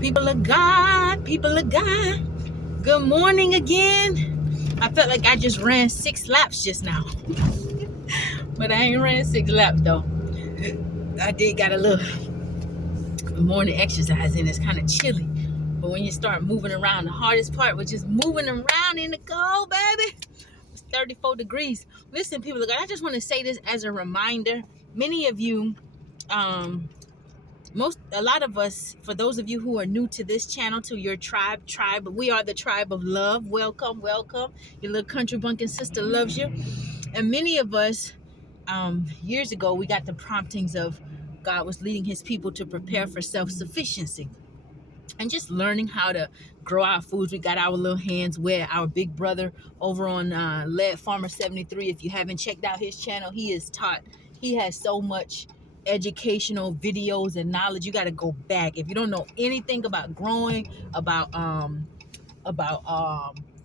People of God, people of God, good morning again. I felt like I just ran 6 laps just now, but I ain't ran 6 laps though. I did got a little morning exercise in. It's kind of chilly, but when you start moving around, the hardest part was just moving around in the cold, baby. It's 34 degrees. Listen, people of God, I just want to say this as a reminder. Many of you, a lot of us, for those of you who are new to this channel, to your tribe, we are the tribe of love. Welcome. Your little country bumpkin sister loves you. And many of us, years ago, we got the promptings of God was leading his people to prepare for self-sufficiency and just learning how to grow our foods. We got our little hands wet. Our big brother over on Lead Farmer 73, if you haven't checked out his channel, he has so much educational videos and knowledge. You got to go back if you don't know anything about growing, if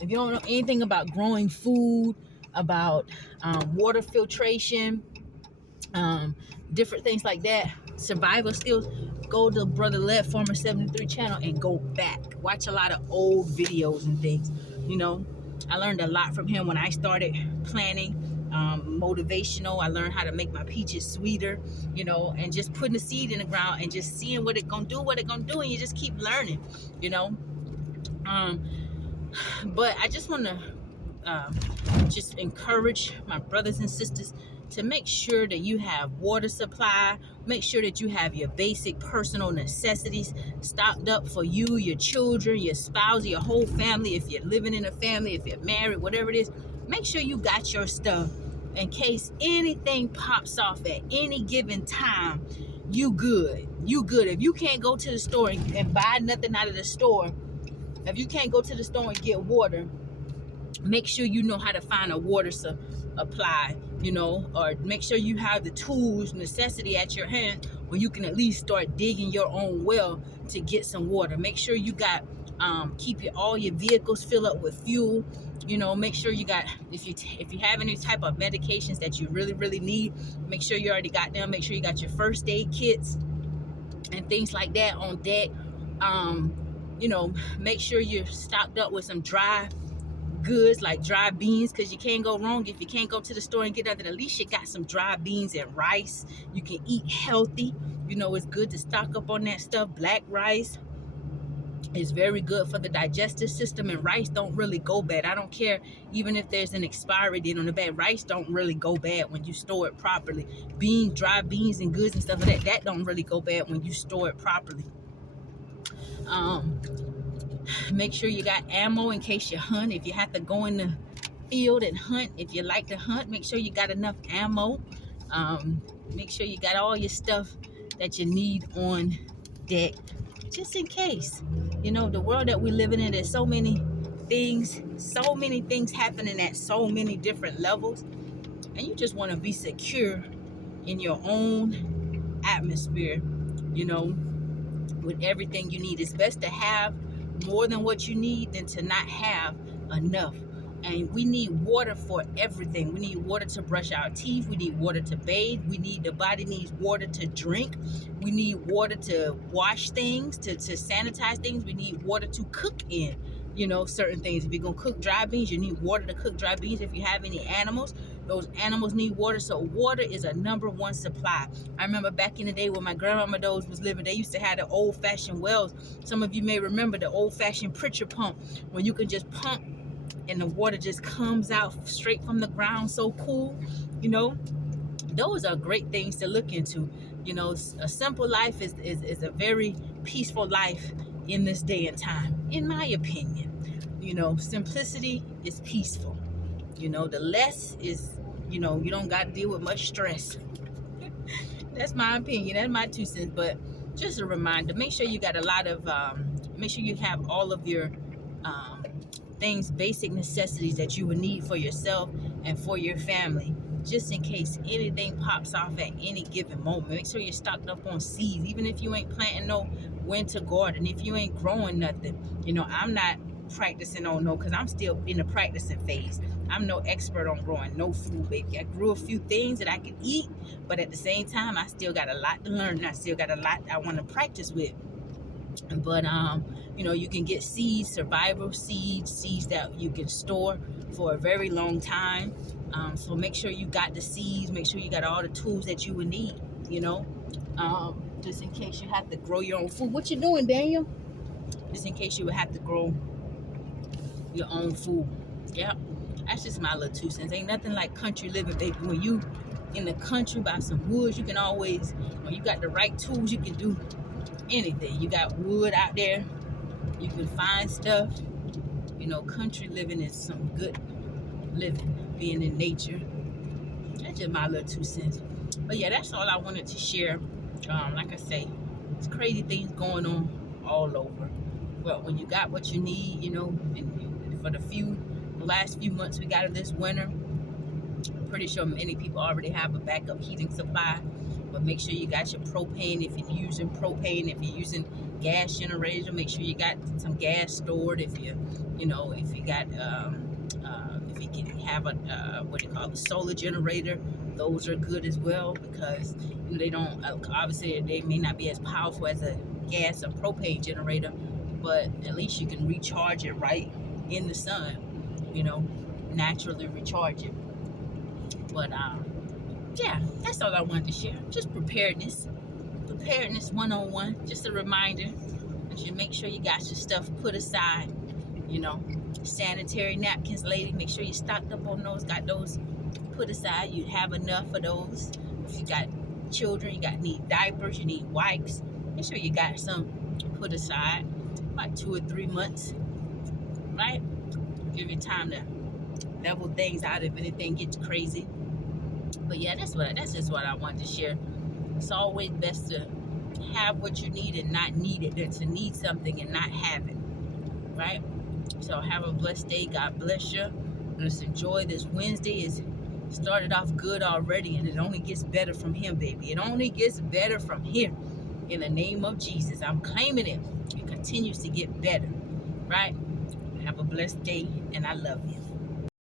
you don't know anything about growing food, about water filtration, different things like that, survival skills. Go to Brother Lead Farmer 73 channel and go back. Watch a lot of old videos and things. I learned a lot from him when I started planting. Motivational. I learned how to make my peaches sweeter, and just putting a seed in the ground and just seeing what it gonna do, and you just keep learning, but I just want to just encourage my brothers and sisters to make sure that you have water supply, make sure that you have your basic personal necessities stocked up for you, your children, your spouse, your whole family. If you're living in a family, if you're married, whatever it is, make sure you got your stuff in case anything pops off at any given time. You good. If you can't go to the store and buy nothing out of the store, if you can't go to the store and get water, make sure you know how to find a water supply, or make sure you have the tools, necessity at your hand where you can at least start digging your own well to get some water. Make sure you got, keep all your vehicles fill up with fuel. Make sure you got, if you have any type of medications that you really need, make sure you already got them. Make sure you got your first aid kits and things like that on deck. Make sure you're stocked up with some dry goods like dry beans, because you can't go wrong. If you can't go to the store and get nothing, at least you got some dry beans and rice. You can eat healthy. It's good to stock up on that stuff. Black rice is very good for the digestive system, and rice don't really go bad. I don't care even if there's an expiry date on the bag. Rice don't really go bad when you store it properly. Dry beans and goods and stuff like that don't really go bad when you store it properly. Make sure you got ammo in case you hunt. If you have to go in the field and hunt, if you like to hunt, make sure you got enough ammo. Make sure you got all your stuff that you need on deck, just in case. The world that we living in, there's so many things happening at so many different levels, and you just want to be secure in your own atmosphere, with everything you need. It's best to have more than what you need than to not have enough. And we need water for everything. We need water to brush our teeth. We need water to bathe. The body needs water to drink. We need water to wash things, to sanitize things. We need water to cook in, certain things. If you're going to cook dry beans, you need water to cook dry beans. If you have any animals, those animals need water. So water is a number one supply. I remember back in the day when my grandmama those was living, they used to have the old-fashioned wells. Some of you may remember the old-fashioned pitcher pump, where you can just pump and the water just comes out straight from the ground. So cool. Those are great things to look into. A simple life is a very peaceful life in this day and time, in my opinion. Simplicity is peaceful. The less is, you don't got to deal with much stress. That's my opinion. That's my 2 cents. But just a reminder, make sure you got a lot of, make sure you have all of your things, basic necessities that you would need for yourself and for your family, just in case anything pops off at any given moment. Make sure you're stocked up on seeds, even if you ain't planting no winter garden, if you ain't growing nothing. I'm not practicing on because I'm still in the practicing phase. I'm no expert on growing no food, baby. I grew a few things that I could eat, but at the same time, I still got a lot to learn, and I still got a lot I want to practice with. But you can get seeds, survival seeds, seeds that you can store for a very long time. So make sure you got the seeds, make sure you got all the tools that you would need, you know just in case you have to grow your own food. What you doing, Daniel? Just in case you would have to grow your own food. Yeah, that's just my little 2 cents. Ain't nothing like country living, baby. When you in the country by some woods, you can always, when you got the right tools, you can do anything. You got wood out there, you can find stuff. Country living is some good living, being in nature. That's just my little 2 cents. But yeah, that's all I wanted to share. Like I say, it's crazy things going on all over. But when you got what you need, and for the last few months we got of this winter, I'm pretty sure many people already have a backup heating supply. But make sure you got your propane. If you're using propane, if you're using gas generator, make sure you got some gas stored. If you got if you can have a what do you call it, a solar generator, those are good as well, because they don't, obviously they may not be as powerful as a gas or propane generator, but at least you can recharge it right in the sun, naturally recharge it. But yeah, that's all I wanted to share. Just preparedness 101. Just a reminder that you make sure you got your stuff put aside. Sanitary napkins, lady, make sure you stocked up on those, got those put aside. You have enough of those. If you got children, you need diapers, you need wipes, make sure you got some put aside, about 2 or 3 months, right? Give you time to level things out if anything gets crazy. But yeah, that's just what I wanted to share. It's always best to have what you need and not need it than to need something and not have it, right? So have a blessed day. God bless you. Let's enjoy this Wednesday. It's started off good already, and it only gets better from here, baby. It only gets better from here. In the name of Jesus, I'm claiming it. It continues to get better, right? Have a blessed day, and I love you.